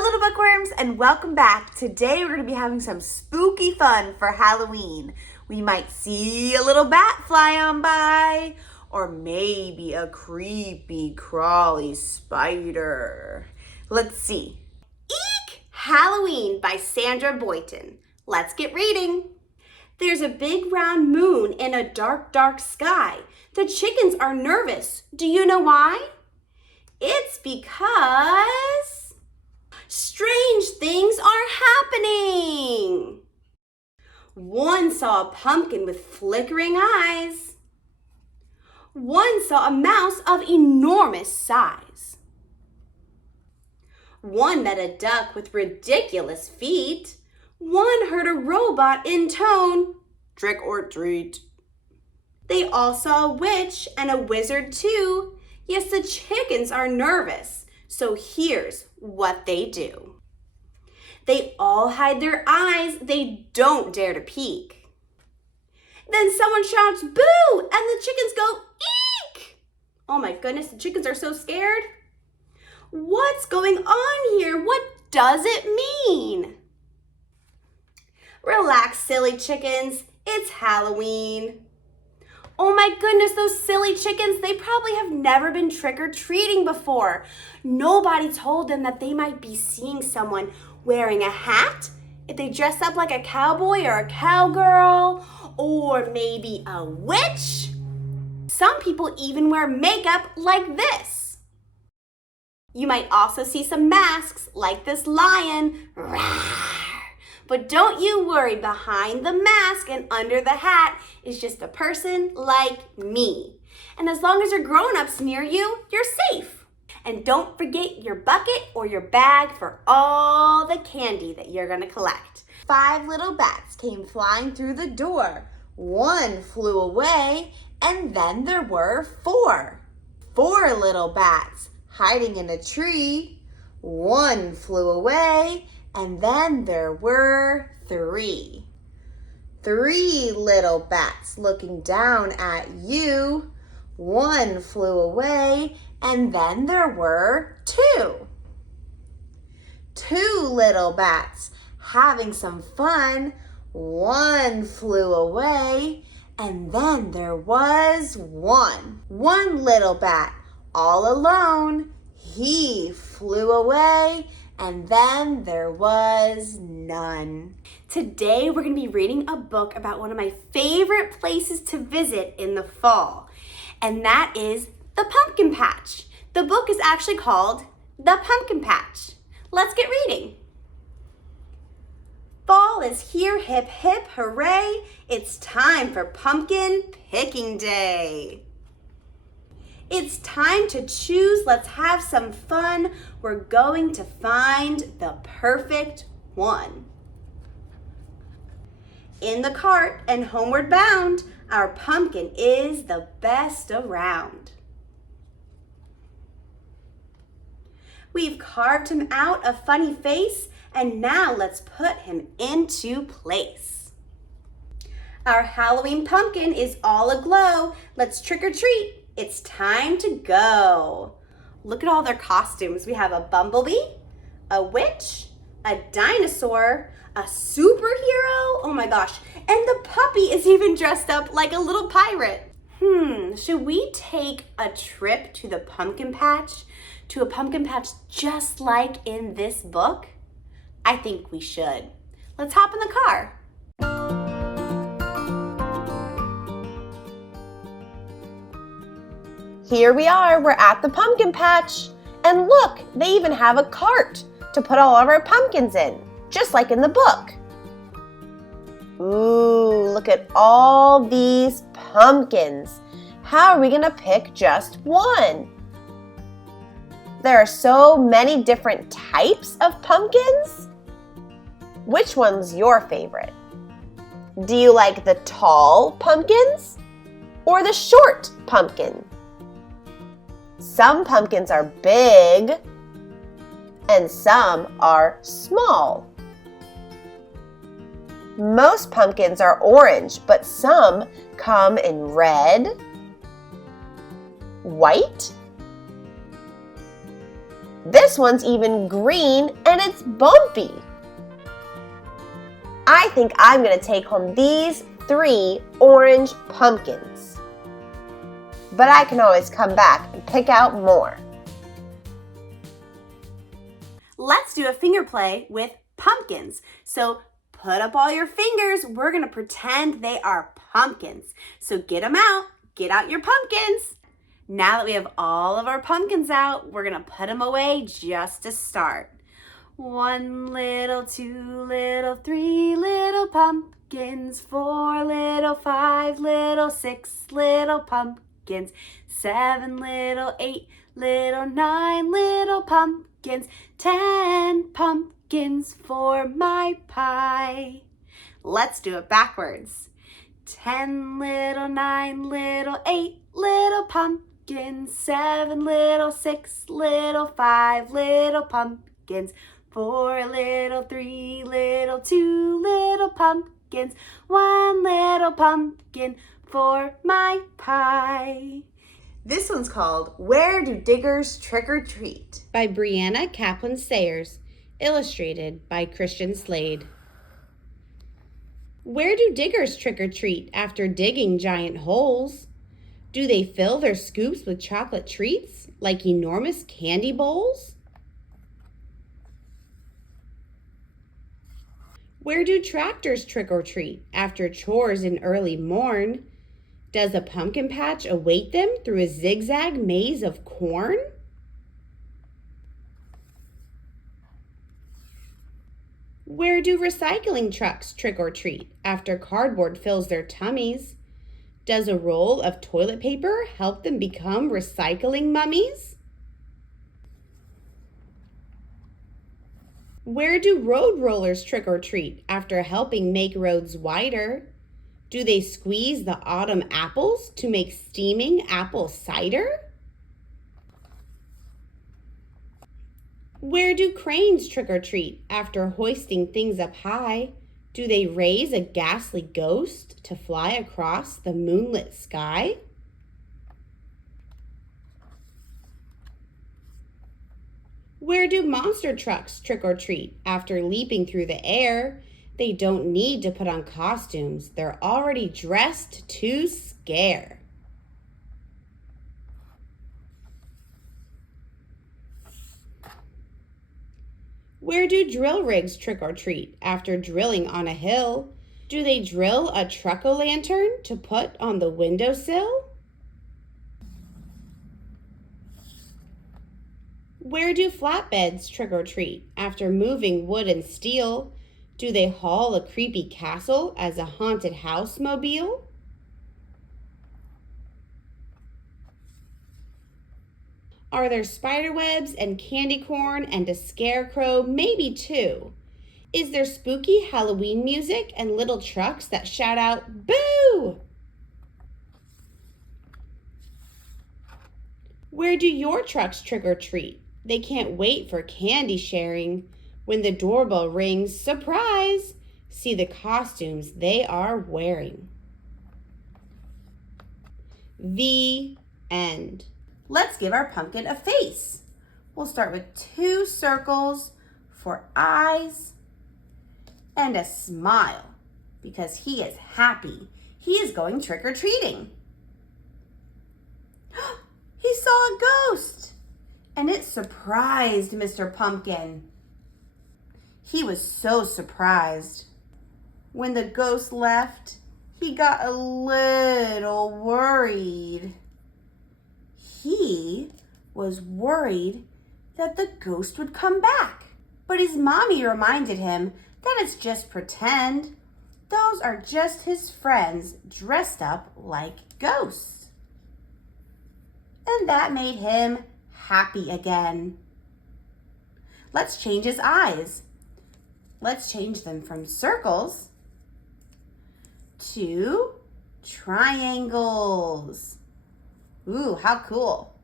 Hello little bookworms and welcome back. Today we're going to be having some spooky fun for Halloween. We might see a little bat fly on by or maybe a creepy crawly spider. Let's see. Eek! Halloween by Sandra Boynton. Let's get reading. There's a big round moon in a dark, dark sky. The chickens are nervous. Do you know why? It's because strange things are happening. One saw a pumpkin with flickering eyes. One saw a mouse of enormous size. One met a duck with ridiculous feet. One heard a robot intone, "Trick or treat." They all saw a witch and a wizard too. Yes, the chickens are nervous, so here's what they do. They all hide their eyes, they don't dare to peek. Then someone shouts, "Boo!" and the chickens go, "Eek!" Oh my goodness, the chickens are so scared. What's going on here? What does it mean? Relax, silly chickens, it's Halloween. Oh my goodness, those silly chickens, they probably have never been trick-or-treating before. Nobody told them that they might be seeing someone wearing a hat, if they dress up like a cowboy or a cowgirl, or maybe a witch. Some people even wear makeup like this. You might also see some masks like this lion. Rawr. But don't you worry, behind the mask and under the hat is just a person like me. And as long as your grown-ups near you, you're safe. And don't forget your bucket or your bag for all the candy that you're gonna collect. 5 little bats came flying through the door. 1 flew away, and then there were 4. 4 little bats hiding in a tree. 1 flew away, and then there were 3. 3 little bats looking down at you. 1 flew away, and then there were 2. 2 little bats having some fun. 1 flew away, and then there was 1. 1 little bat all alone. He flew away, and then there was none. Today we're going to be reading a book about one of my favorite places to visit in the fall, and that is the pumpkin patch. The book is actually called The Pumpkin Patch. Let's get reading. Fall is here, hip hip hooray. It's time for pumpkin picking day. It's time to choose. Let's have some fun. We're going to find the perfect one. In the cart and homeward bound, our pumpkin is the best around. We've carved him out a funny face, and now let's put him into place. Our Halloween pumpkin is all aglow. Let's trick or treat. It's time to go. Look at all their costumes. We have a bumblebee, a witch, a dinosaur, a superhero. Oh my gosh. And the puppy is even dressed up like a little pirate. Should we take a trip to the pumpkin patch? To a pumpkin patch just like in this book? I think we should. Let's hop in the car. Here we are, we're at the pumpkin patch. And look, they even have a cart to put all of our pumpkins in, just like in the book. Ooh, look at all these pumpkins. How are we gonna pick just one? There are so many different types of pumpkins. Which one's your favorite? Do you like the tall pumpkins or the short pumpkin? Some pumpkins are big and some are small. Most pumpkins are orange, but some come in red, white, This one's even green and it's bumpy. I think I'm going to take home these 3 orange pumpkins. But I can always come back and pick out more. Let's do a finger play with pumpkins. So put up all your fingers. We're going to pretend they are pumpkins. So get them out. Get out your pumpkins. Now that we have all of our pumpkins out, we're going to put them away just to start. 1 little, 2 little, 3 little pumpkins, 4 little, 5 little, 6 little pumpkins, 7 little, 8 little, 9 little pumpkins, 10 pumpkins for my pie. Let's do it backwards. 10 little, 9 little, 8 little pumpkins, 7 little, 6 little, 5 little pumpkins, 4 little, 3 little, 2 little pumpkins, 1 little pumpkin for my pie. This one's called Where Do Diggers Trick or Treat? By Brianna Kaplan Sayers, illustrated by Christian Slade. Where do diggers trick or treat after digging giant holes? Do they fill their scoops with chocolate treats like enormous candy bowls? Where do tractors trick or treat after chores in early morn? Does a pumpkin patch await them through a zigzag maze of corn? Where do recycling trucks trick or treat after cardboard fills their tummies? Does a roll of toilet paper help them become recycling mummies? Where do road rollers trick or treat after helping make roads wider? Do they squeeze the autumn apples to make steaming apple cider? Where do cranes trick or treat after hoisting things up high? Do they raise a ghastly ghost to fly across the moonlit sky? Where do monster trucks trick or treat after leaping through the air? They don't need to put on costumes. They're already dressed to scare. Where do drill rigs trick or treat after drilling on a hill? Do they drill a truck-o'-lantern to put on the windowsill? Where do flatbeds trick or treat after moving wood and steel? Do they haul a creepy castle as a haunted house mobile? Are there spider webs and candy corn and a scarecrow, maybe 2? Is there spooky Halloween music and little trucks that shout out, "Boo"? Where do your trucks trick or treat? They can't wait for candy sharing. When the doorbell rings, surprise! See the costumes they are wearing. The end. Let's give our pumpkin a face. We'll start with 2 circles for eyes and a smile because he is happy. He is going trick-or-treating. He saw a ghost and it surprised Mr. Pumpkin. He was so surprised. When the ghost left, he got a little worried. He was worried that the ghost would come back. But his mommy reminded him that it's just pretend. Those are just his friends dressed up like ghosts. And that made him happy again. Let's change his eyes. Let's change them from circles to triangles. Ooh, how cool.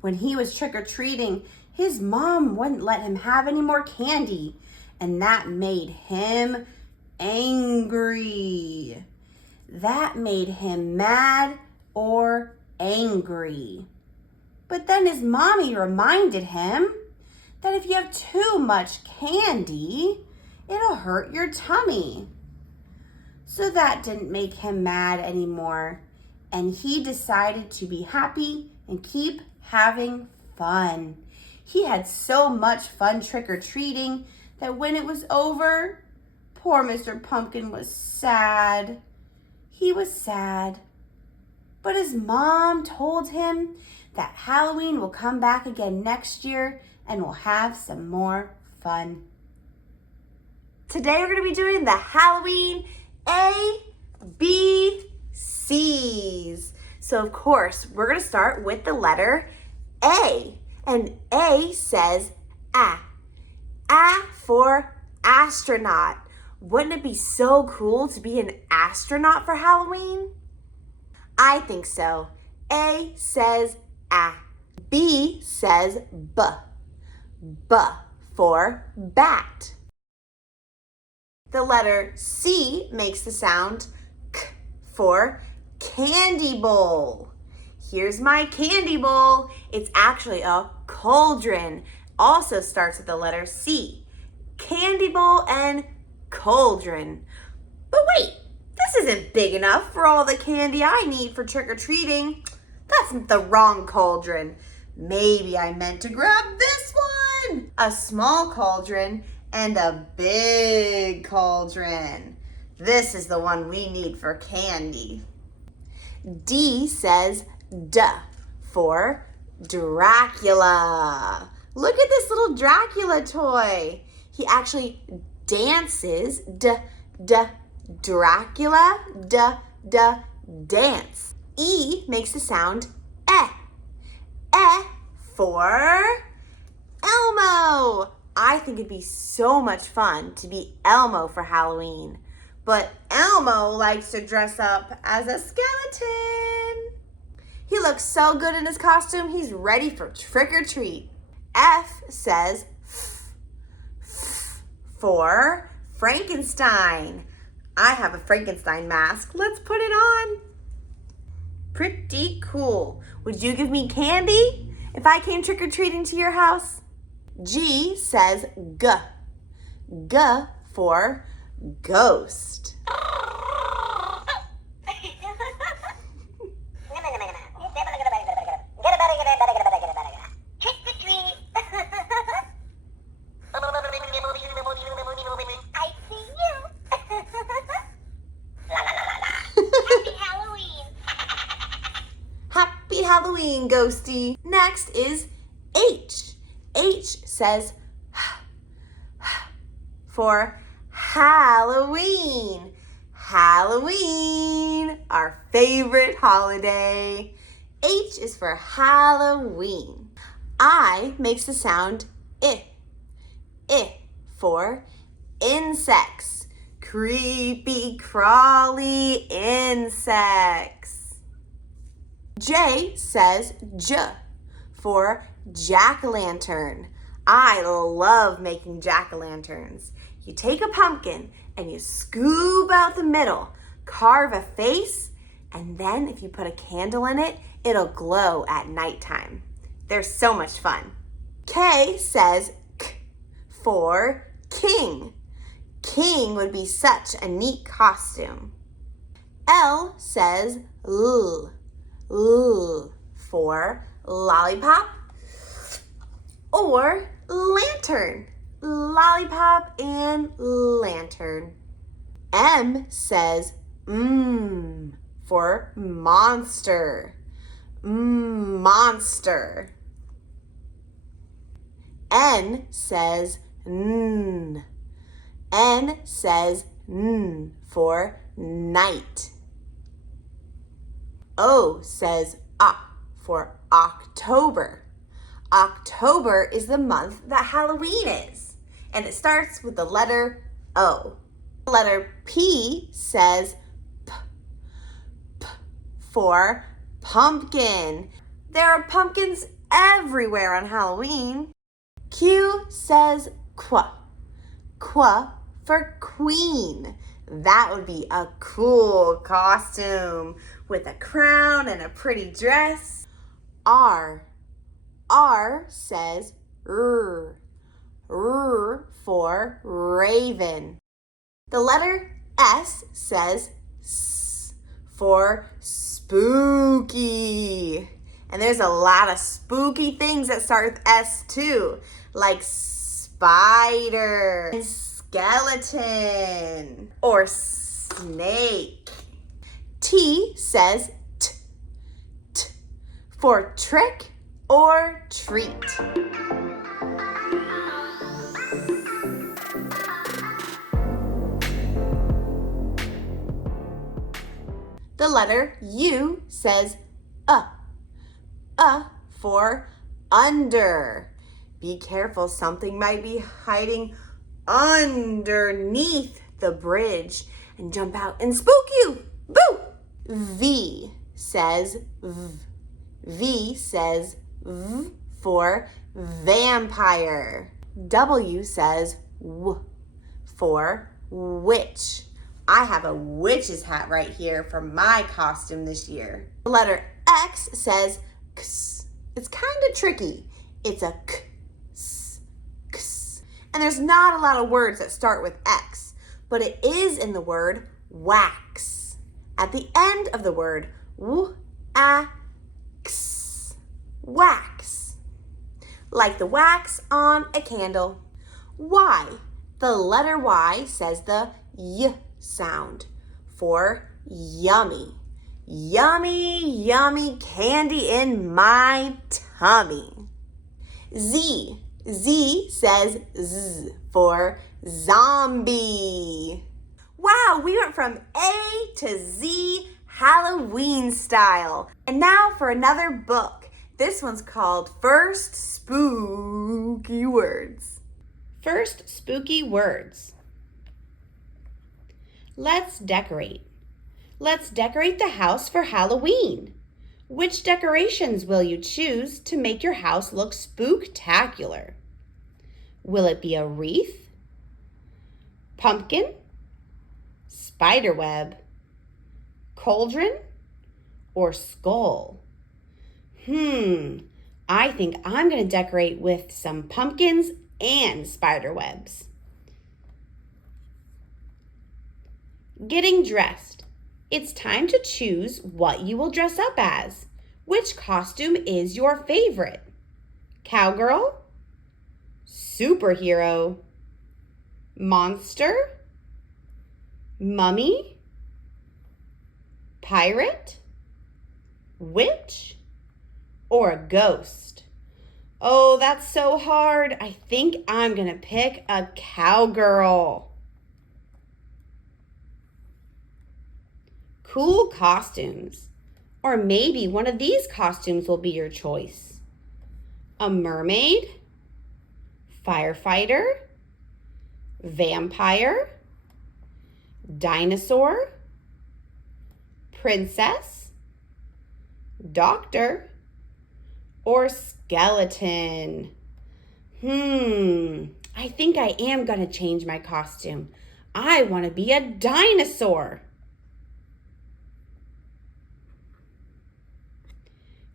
When he was trick-or-treating, his mom wouldn't let him have any more candy, and that made him angry. That made him mad or angry. But then his mommy reminded him that if you have too much candy, it'll hurt your tummy. So that didn't make him mad anymore, and he decided to be happy and keep having fun. He had so much fun trick-or-treating that when it was over, poor Mr. Pumpkin was sad. He was sad. But his mom told him that Halloween will come back again next year and we'll have some more fun. Today we're going to be doing the Halloween ABCs. So of course, we're going to start with the letter A. And A says A. A for astronaut. Wouldn't it be so cool to be an astronaut for Halloween? I think so. A says A. B says B. B for bat. The letter C makes the sound K for candy bowl. Here's my candy bowl. It's actually a cauldron. Also starts with the letter C. Candy bowl and cauldron. But wait, this isn't big enough for all the candy I need for trick-or-treating. That's the wrong cauldron. Maybe I meant to grab this one. A small cauldron and a big cauldron. This is the one we need for candy. D says D for Dracula. Look at this little Dracula toy. He actually dances. Dracula, dance. E makes the sound E. E for Elmo. I think it'd be so much fun to be Elmo for Halloween. But Elmo likes to dress up as a skeleton. He looks so good in his costume, he's ready for trick or treat. F says F for Frankenstein. I have a Frankenstein mask. Let's put it on. Pretty cool. Would you give me candy if I came trick-or-treating to your house? G says G. G for ghost. I see you. Happy Halloween. Happy Halloween, Ghosty. Next is H. H says for Halloween. Halloween, our favorite holiday. H is for Halloween. I makes the sound I. I for insects. Creepy, crawly insects. J says J for jack-o'-lantern. I love making jack-o'-lanterns. You take a pumpkin and you scoop out the middle, carve a face, and then if you put a candle in it, it'll glow at nighttime. They're so much fun. K says K for king. King would be such a neat costume. L says L. L for lollipop or lantern. Lollipop and lantern. M says for monster. Monster. N says N. N says N for night. O says A for October. October is the month that Halloween is, and it starts with the letter O. The letter P says P. P for pumpkin. There are pumpkins everywhere on Halloween. Q says Qu. Qu for queen. That would be a cool costume with a crown and a pretty dress. R. R says R for raven. The letter S says S for spooky. And there's a lot of spooky things that start with S too, like spider, and skeleton, or snake. T says T, T for trick or treat. The letter U says for under. Be careful, something might be hiding underneath the bridge and jump out and spook you. Boo! V says V. V says V for vampire. W says W for witch. I have a witch's hat right here for my costume this year. The letter X says X. It's kind of tricky. It's a K, S, X. And there's not a lot of words that start with X, but it is in the word wax. At the end of the word wax. Wax. Like the wax on a candle. Y. The letter Y says the Y sound for yummy. Yummy, yummy candy in my tummy. Z. Z says Z for zombie. Wow, we went from A to Z Halloween style. And now for another book. This one's called First Spooky Words. First spooky words. Let's decorate. Let's decorate the house for Halloween. Which decorations will you choose to make your house look spooktacular? Will it be a wreath, pumpkin, spiderweb, cauldron, or skull? I think I'm going to decorate with some pumpkins and spiderwebs. Getting dressed. It's time to choose what you will dress up as. Which costume is your favorite? Cowgirl? Superhero? Monster? Mummy? Pirate? Witch? Or a ghost? Oh, that's so hard. I think I'm gonna pick a cowgirl. Cool costumes. Or maybe one of these costumes will be your choice. A mermaid, firefighter, vampire, dinosaur, princess, doctor, or skeleton. I think I am gonna change my costume. I want to be a dinosaur.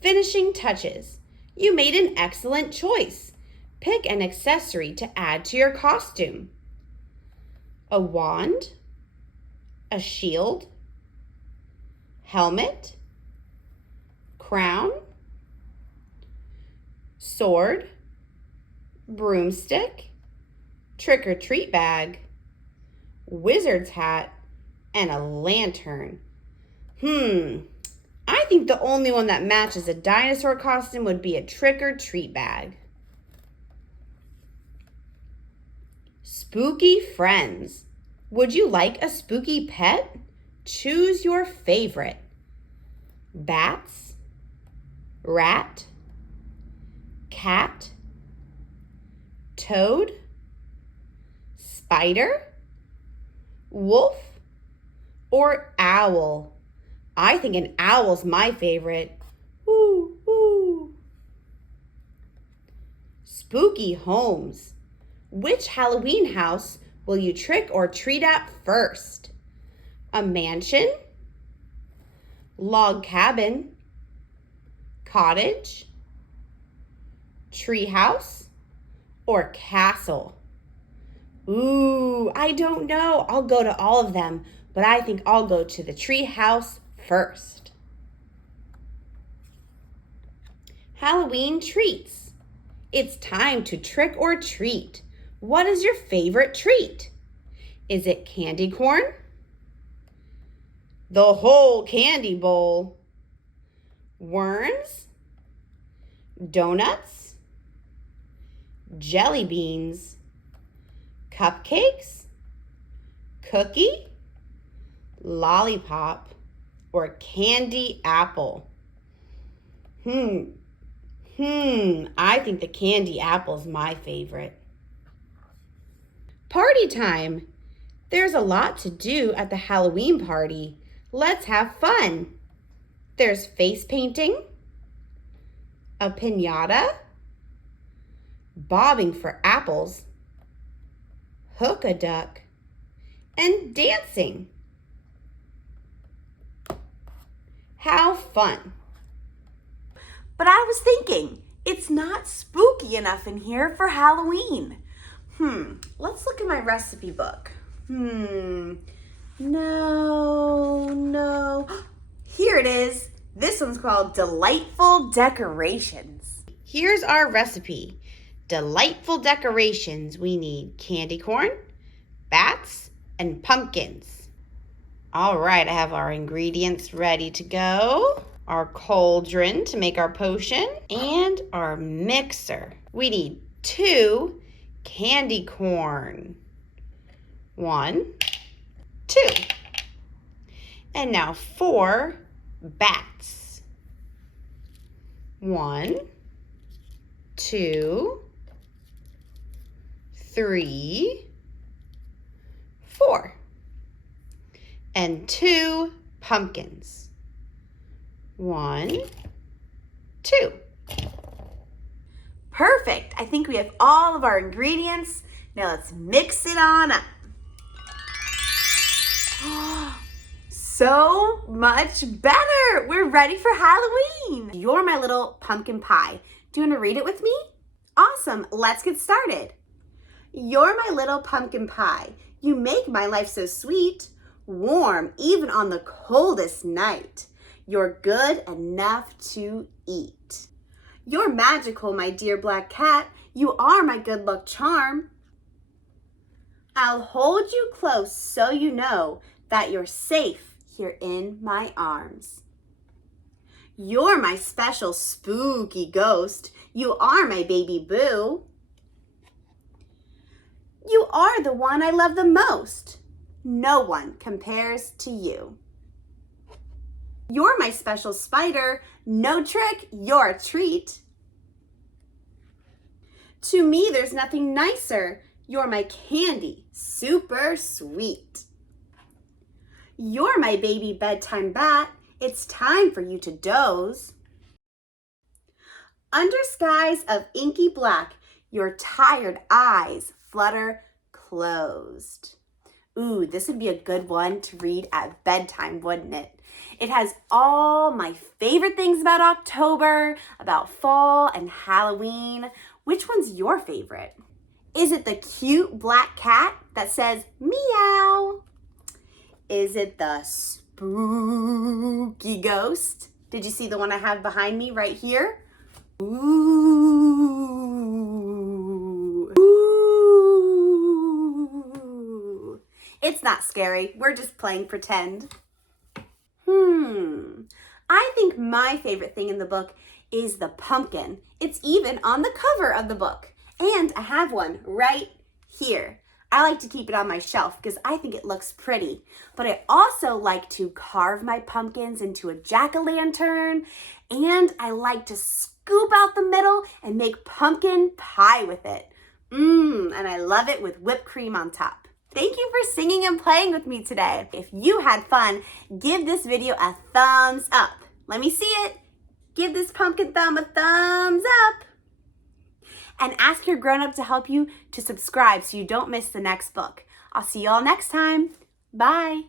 Finishing touches. You made an excellent choice. Pick an accessory to add to your costume. A wand, a shield, helmet, crown, sword, broomstick, trick-or-treat bag, wizard's hat, and a lantern. I think the only one that matches a dinosaur costume would be a trick-or-treat bag. Spooky friends. Would you like a spooky pet? Choose your favorite. Bats, rat, cat, toad, spider, wolf, or owl. I think an owl's my favorite. Ooh, ooh. Spooky homes. Which Halloween house will you trick or treat at first? A mansion, log cabin, cottage, treehouse, or castle? Ooh, I don't know. I'll go to all of them, but I think I'll go to the tree house first. Halloween treats. It's time to trick or treat. What is your favorite treat? Is it candy corn? The whole candy bowl? Worms? Donuts? Jelly beans? Cupcakes? Cookie? Lollipop? Or candy apple? I think the candy apple's my favorite. Party time! There's a lot to do at the Halloween party. Let's have fun. There's face painting, a piñata, bobbing for apples, hook-a-duck, and dancing. How fun! But I was thinking, it's not spooky enough in here for Halloween. Let's look at my recipe book. No. Here it is. This one's called Delightful Decorations. Here's our recipe. Delightful decorations. We need candy corn, bats, and pumpkins. All right, I have our ingredients ready to go. Our cauldron to make our potion, and our mixer. We need 2 candy corn. 1, 2. And now 4 bats. 1, 2, 3, 4. And 2 pumpkins. 1, 2. Perfect. I think we have all of our ingredients. Now let's mix it on up. So much better. We're ready for Halloween. You're my little pumpkin pie. Do you want to read it with me? Awesome. Let's get started. You're my little pumpkin pie. You make my life so sweet, warm even on the coldest night. You're good enough to eat. You're magical, my dear black cat. You are my good luck charm. I'll hold you close so you know that you're safe here in my arms. You're my special spooky ghost. You are my baby boo. You are the one I love the most. No one compares to you. You're my special spider. No trick, you're a treat. To me, there's nothing nicer. You're my candy, super sweet. You're my baby bedtime bat. It's time for you to doze. Under skies of inky black, your tired eyes flutter closed. Ooh, this would be a good one to read at bedtime, wouldn't it? It has all my favorite things about October, about fall and Halloween. Which one's your favorite? Is it the cute black cat that says meow? Is it the spooky ghost? Did you see the one I have behind me right here? Ooh. Ooh. It's not scary. We're just playing pretend. I think my favorite thing in the book is the pumpkin. It's even on the cover of the book. And I have one right here. I like to keep it on my shelf because I think it looks pretty. But I also like to carve my pumpkins into a jack-o'-lantern. And I like to scoop out the middle and make pumpkin pie with it. And I love it with whipped cream on top. Thank you for singing and playing with me today. If you had fun, give this video a thumbs up. Let me see it. Give this pumpkin thumb a thumbs up. And ask your grown-up to help you to subscribe so you don't miss the next book. I'll see you all next time. Bye.